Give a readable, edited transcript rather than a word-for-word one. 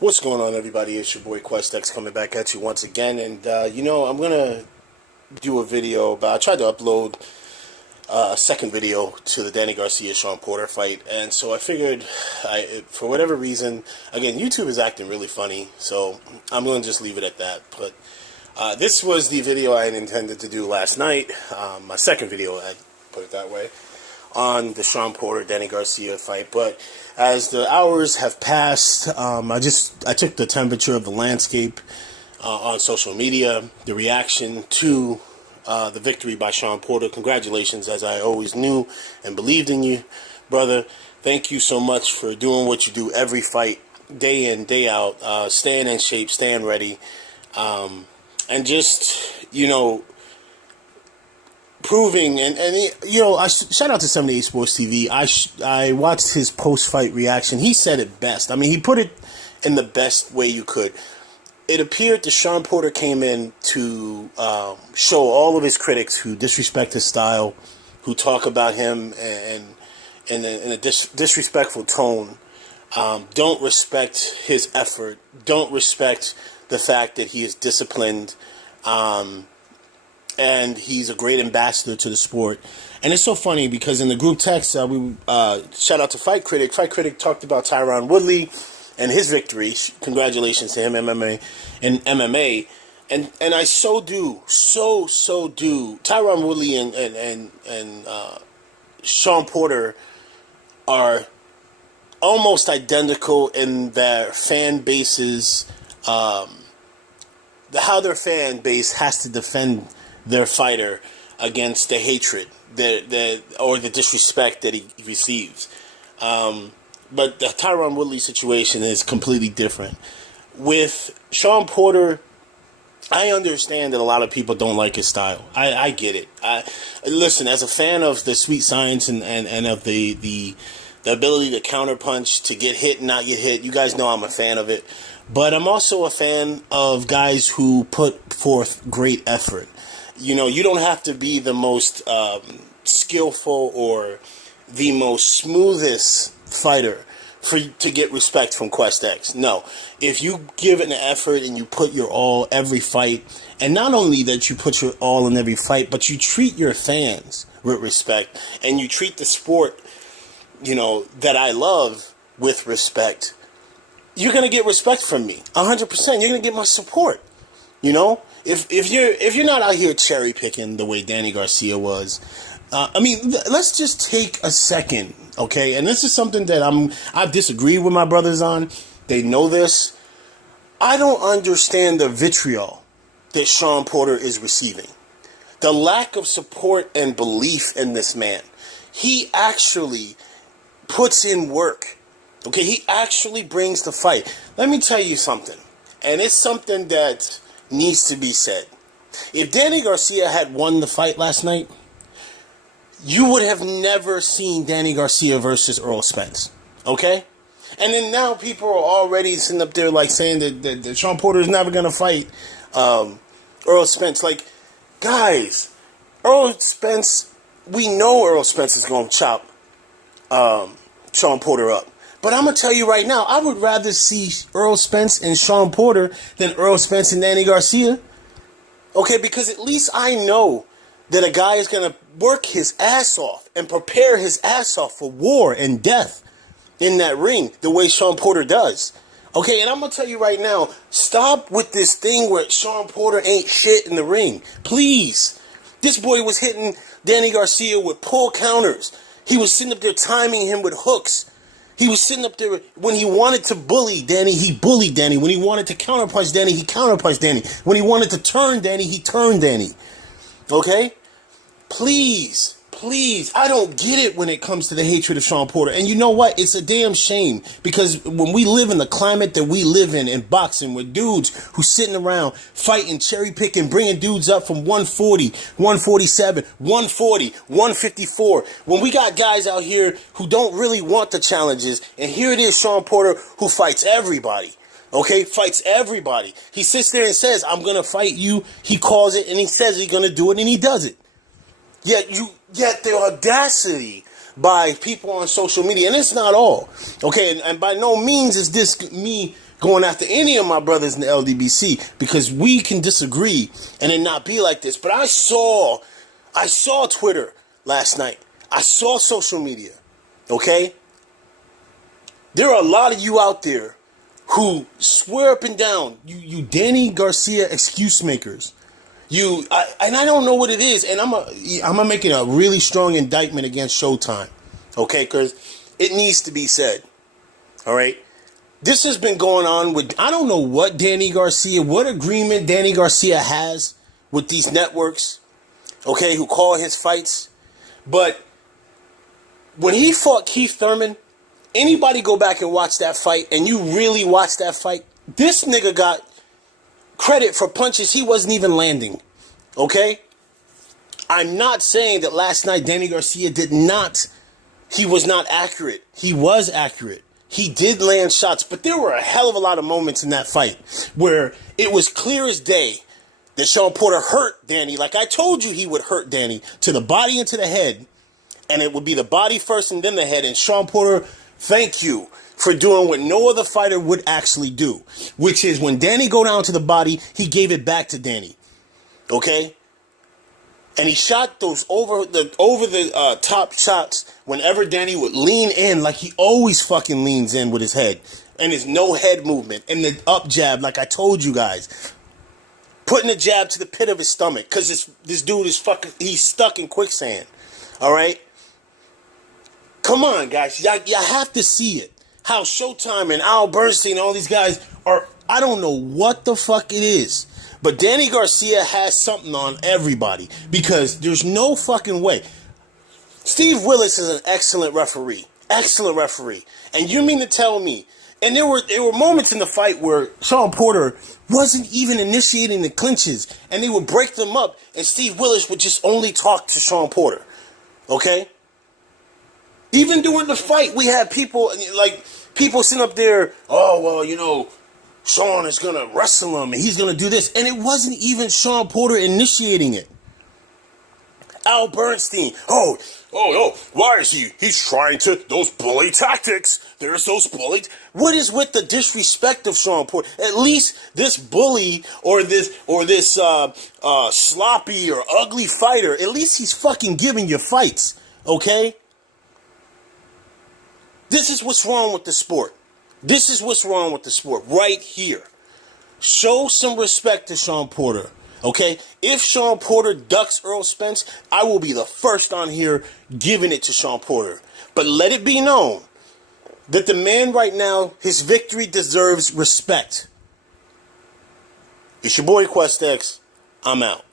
What's going on, everybody? It's your boy QuestX coming back at you once again, and I'm gonna do a video about. I tried to upload a second video to the Danny Garcia Shawn Porter fight, and so I figured, for whatever reason, again, YouTube is acting really funny, so I'm gonna just leave it at that. But this was the video I had intended to do last night, my second video, I put it that way, on the Shawn Porter Danny Garcia fight. But as the hours have passed, I took the temperature of the landscape on social media, the reaction to the victory by Shawn Porter. Congratulations, as I always knew and believed in you, brother. Thank you so much for doing what you do every fight, day in, day out, staying in shape, staying ready, and just, proving, and I shout out to 78 Sports TV. I watched his post-fight reaction. He said it best. I mean, he put it in the best way you could. It appeared that Shawn Porter came in to show all of his critics who disrespect his style, who talk about him in a disrespectful tone, don't respect his effort, don't respect the fact that he is disciplined, and he's a great ambassador to the sport. And it's so funny because in the group text, we shout out to Fight Critic. Fight Critic talked about Tyron Woodley and his victory. Congratulations to him, MMA. And I so do. Tyron Woodley and Shawn Porter are almost identical in their fan bases, how their fan base has to defend their fighter against the hatred or the disrespect that he receives. But the Tyron Woodley situation is completely different. With Shawn Porter, I understand that a lot of people don't like his style. I get it. Listen, as a fan of the sweet science and of the ability to counterpunch, to get hit and not get hit, you guys know I'm a fan of it. But I'm also a fan of guys who put forth great effort. You don't have to be the most skillful or the most smoothest fighter to get respect from QuestX. No. If you give it an effort and you put your all every fight, and not only that you put your all in every fight, but you treat your fans with respect, and you treat the sport, that I love with respect, you're going to get respect from me. 100%. You're going to get my support. If you're not out here cherry picking the way Danny Garcia was, let's just take a second, okay? And this is something that I've disagreed with my brothers on. They know this. I don't understand the vitriol that Shawn Porter is receiving. The lack of support and belief in this man. He actually puts in work. Okay, he actually brings the fight. Let me tell you something, and it's something that needs to be said. If Danny Garcia had won the fight last night, you would have never seen Danny Garcia versus Earl Spence. Okay? And then now people are already sitting up there like saying that Shawn Porter is never going to fight Earl Spence. Like, guys, Earl Spence, we know Earl Spence is going to chop Shawn Porter up. But I'm going to tell you right now, I would rather see Earl Spence and Shawn Porter than Earl Spence and Danny Garcia. Okay, because at least I know that a guy is going to work his ass off and prepare his ass off for war and death in that ring the way Shawn Porter does. Okay, and I'm going to tell you right now, stop with this thing where Shawn Porter ain't shit in the ring. Please. This boy was hitting Danny Garcia with pull counters. He was sitting up there timing him with hooks. He was sitting up there when he wanted to bully Danny, he bullied Danny. When he wanted to counterpunch Danny, he counterpunched Danny. When he wanted to turn Danny, he turned Danny. Okay? Please, I don't get it when it comes to the hatred of Shawn Porter. And you know what? It's a damn shame, because when we live in the climate that we live in boxing, with dudes who sitting around fighting, cherry picking, bringing dudes up from 140, 147, 140, 154, when we got guys out here who don't really want the challenges, and here it is Shawn Porter who fights everybody. Okay, fights everybody. He sits there and says, I'm going to fight you. He calls it, and he says he's going to do it, and he does it. Yet the audacity by people on social media, and it's not all, okay, and by no means is this me going after any of my brothers in the LDBC, because we can disagree and it not be like this. But I saw Twitter last night. I saw social media. Okay? There are a lot of you out there who swear up and down, you Danny Garcia excuse makers. And I don't know what it is, and I'm gonna make it a really strong indictment against Showtime, okay? Because it needs to be said, all right? This has been going on with, I don't know what agreement Danny Garcia has with these networks, okay, who call his fights, but when he fought Keith Thurman, anybody go back and watch that fight, and you really watch that fight, this nigga got credit for punches he wasn't even landing. Okay? I'm not saying that last night Danny Garcia he was not accurate. He was accurate. He did land shots, but there were a hell of a lot of moments in that fight where it was clear as day that Shawn Porter hurt Danny, like I told you he would hurt Danny, to the body and to the head, and it would be the body first and then the head, and Shawn Porter, thank you for doing what no other fighter would actually do, which is when Danny go down to the body, he gave it back to Danny. Okay? And he shot those over the top shots whenever Danny would lean in, like he always fucking leans in with his head. And his no head movement. And the up jab, like I told you guys. Putting a jab to the pit of his stomach. Because this dude is he's stuck in quicksand. Alright? Come on, guys. Y'all have to see it. How Showtime and Al Bernstein and all these guys are, I don't know what the fuck it is. But Danny Garcia has something on everybody. Because there's no fucking way. Steve Willis is an excellent referee. Excellent referee. And you mean to tell me, and there were moments in the fight where Shawn Porter wasn't even initiating the clinches. And they would break them up. And Steve Willis would just only talk to Shawn Porter. Okay? Even during the fight, we had people sitting up there, oh, well, you know, Shawn is going to wrestle him and he's going to do this. And it wasn't even Shawn Porter initiating it. Al Bernstein, why is he's trying those bully tactics. There's those bully. What is with the disrespect of Shawn Porter? At least this bully or this sloppy or ugly fighter, at least he's fucking giving you fights, okay? This is what's wrong with the sport. This is what's wrong with the sport right here. Show some respect to Shawn Porter, okay? If Shawn Porter ducks Earl Spence, I will be the first on here giving it to Shawn Porter. But let it be known that the man right now, his victory deserves respect. It's your boy QuestX. I'm out.